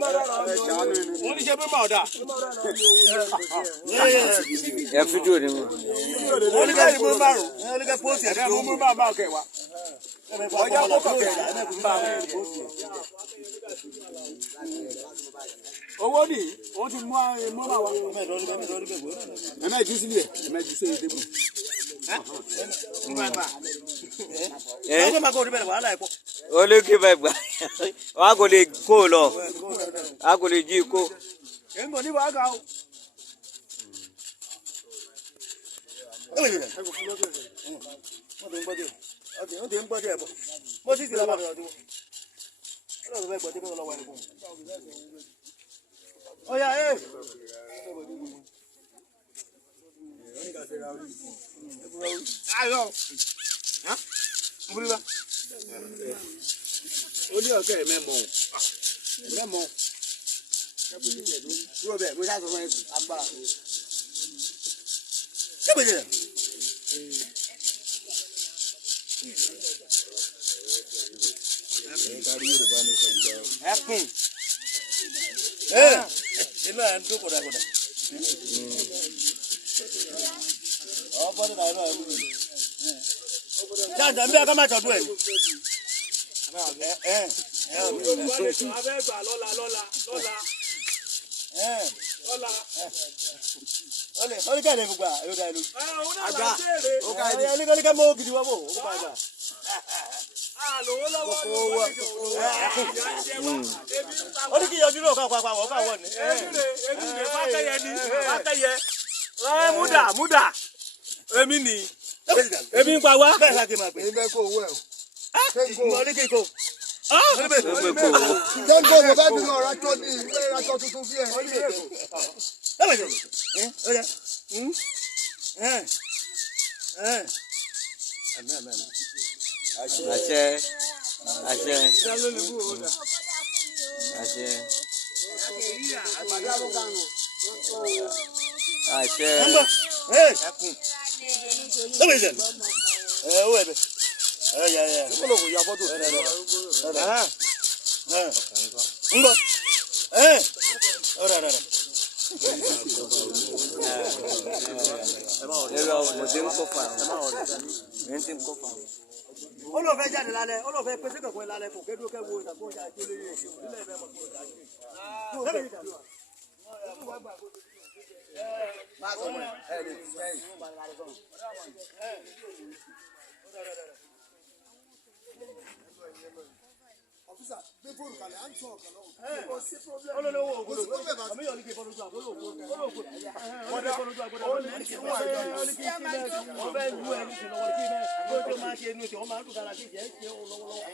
Wọ́n ní ṣe pé máa dà. Ẹ fídíò ni mo. Wọ́n ní ká ìmú márùn-ún. Wọ́n ní ká pósì ẹ̀dá mú máa kẹwàá. Ọjà kó kọ̀kẹ́ owó ni wọ́n ti mú máa wá. Ẹ̀mẹ́jì sílẹ̀ ẹ̀mẹ́jì sí ìdìbò. Olè kí bẹ gbà wà kò lè kó lọ wà kò lè jí kó. Ó ní ọ̀gá ẹ̀ mẹ́mọ̀ mẹ́mọ̀ kúrò bẹ́ẹ̀ bóyá sọ fún ẹ agbára. Kébèjì rẹ̀. Ẹkùn. Inú ẹ̀ ń dún kọ̀dàkọ̀dà. Ọ̀pọ̀ nígbà inú ẹ̀ ń dún. Jáde ń bí ẹ ká má tọ́jú ẹ̀. Múdà. Èmi ni. Èmi ń pa wá. Bẹ́ẹ̀ láti máa gbé. Èmi bẹ́ẹ̀ kó owó ẹ̀ o. Mo ní kíkó. Jẹ́ńdọ̀ yóò bá dùn ọ̀rá tó ní ìwé aṣọ tuntun fi ẹ̀. Àṣẹ àṣẹ àṣẹ Ó lọ fẹ́ jáde lálẹ́, ó lọ fẹ́ pèsè kankan lálẹ́ kò kéde kẹ́ wo ìtàkùn ọjà tó lé yẹn nílẹ̀ ẹ̀fẹ̀ mọ̀ tó dájú. Officer, gbé fóònù kalẹ̀, à ń tún ọ̀kan náà. Olólùwò ògùn ló àmì yọ̀ ní kí fọ́nù tó àgbọ̀lọ̀ ògùn. Olóògùn. Wọ́n dé fọ́nù tó àgbọ̀lọ̀ ògùn. Ó ní kí wọ́n fẹ́ lu ẹni tí lọ́wọ́ kí bẹ́ẹ̀. Lójú máa ṣe inú tí wọ́n máa ń dùn dára sí ìjẹ́ ṣe òun lọ́wọ́lọ́wọ́.